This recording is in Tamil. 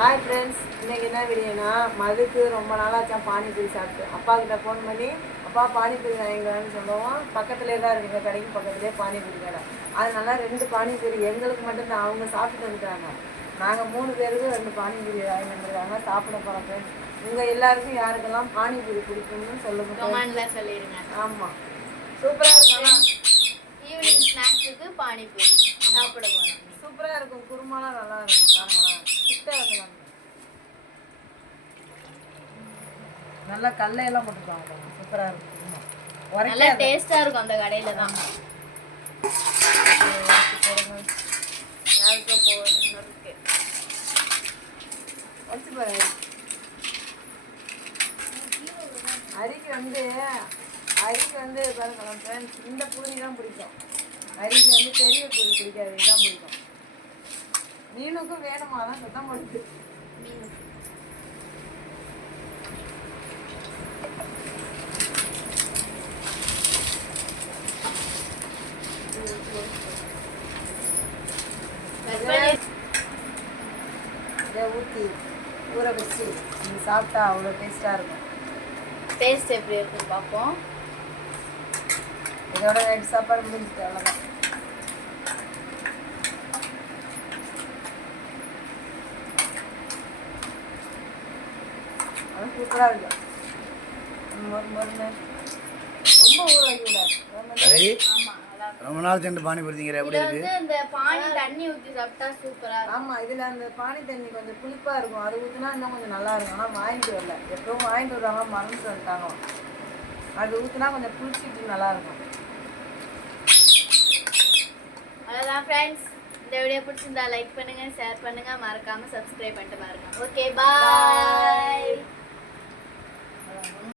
ஹாய் ஃப்ரெண்ட்ஸ், இன்றைக்கி என்ன வீடியோனா மதுக்கு ரொம்ப நாளாச்சும் பானிபூரி சாப்பிட்டு அப்பா கிட்ட ஃபோன் பண்ணி அப்பா பானிபூரி வாங்கிக்கலான்னு சொல்லுவோம். பக்கத்துலேயே தான் இருக்குங்க, கடைக்கு பக்கத்துலேயே பானிபூரி கடை. அதனால 2 பானிபூரி எங்களுக்கு மட்டும்தான், அவங்க சாப்பிட்டு வந்துட்டாங்க. நாங்கள் 3 பேருக்கு 2 பானிபூரி வாங்கி வந்துருக்காங்க, சாப்பிட போகிறோம் ஃப்ரெண்ட்ஸ். உங்கள் எல்லாருக்கும் யாருக்கெல்லாம் பானிபூரி பிடிக்கும்னு சொல்லுங்கள், கமெண்ட்ல சொல்லிடுங்க. ஆமாம், சூப்பராக இருக்கும். ஈவினிங் ஸ்நாக்ஸுக்கு பானிபூரி சாப்பிட போகிறோம். சூப்பராக இருக்கும், குருமாலாம் நல்லா இருக்கும். நார்மலாக கிட்ட வந்து நல்லா கல்லையெல்லாம் போட்டுருக்காங்க, சூப்பராக இருக்கும். நல்லா டேஸ்ட்டாக இருக்கும் அந்த கடையில் தான். அரிக்கு வந்து பாருங்க ஃப்ரெண்ட்ஸ், இந்த பூரி தான் பிடிக்கும். அரிக்கு வந்து பெரிய பூரி பிடிக்காது, இதுதான் பிடிக்கும். மீனுக்கும் வேணுமா தான் சுத்தம் போட்டு இதை ஊற்றி ஊற வச்சு நீங்கள் சாப்பிட்டா அவ்வளோ டேஸ்ட்டாக இருக்கும். டேஸ்ட் எப்படி இருக்குன்னு பார்ப்போம். இதோட நைட் சாப்பாடு முடிஞ்சுட்டு அவ்வளோதான். அது சூப்பராக இருக்கும். ரொம்ப ஊற வைக்கூடாது. ரொம்ப நாள் சென்று பானி பொறுத்தீங்க எப்படி இருக்கு? இந்த பானி தண்ணி ஊற்றி சாப்பிட்டா சூப்பரா. ஆமா, இதுல அந்த பானி தண்ணி கொஞ்சம் புளிப்பா இருக்கும், அது ஊற்றினா இன்னும் கொஞ்சம் நல்லா இருக்கும். ஆனால் வாங்கிட்டு வரல, எப்பவும் வாங்கிட்டு வருவாங்க, மறந்துட்டு வந்துட்டாங்க. அது ஊற்றினா கொஞ்சம் புளிச்சிட்டு நல்லா இருக்கும். அவ்வளோதான் ஃப்ரெண்ட்ஸ், இந்த வீடியோ பிடிச்சிருந்தா லைக் பண்ணுங்க, ஷேர் பண்ணுங்க, மறக்காம சப்ஸ்கிரைப் பண்ணிட்டு பாருங்க. ஓகே, பாய்.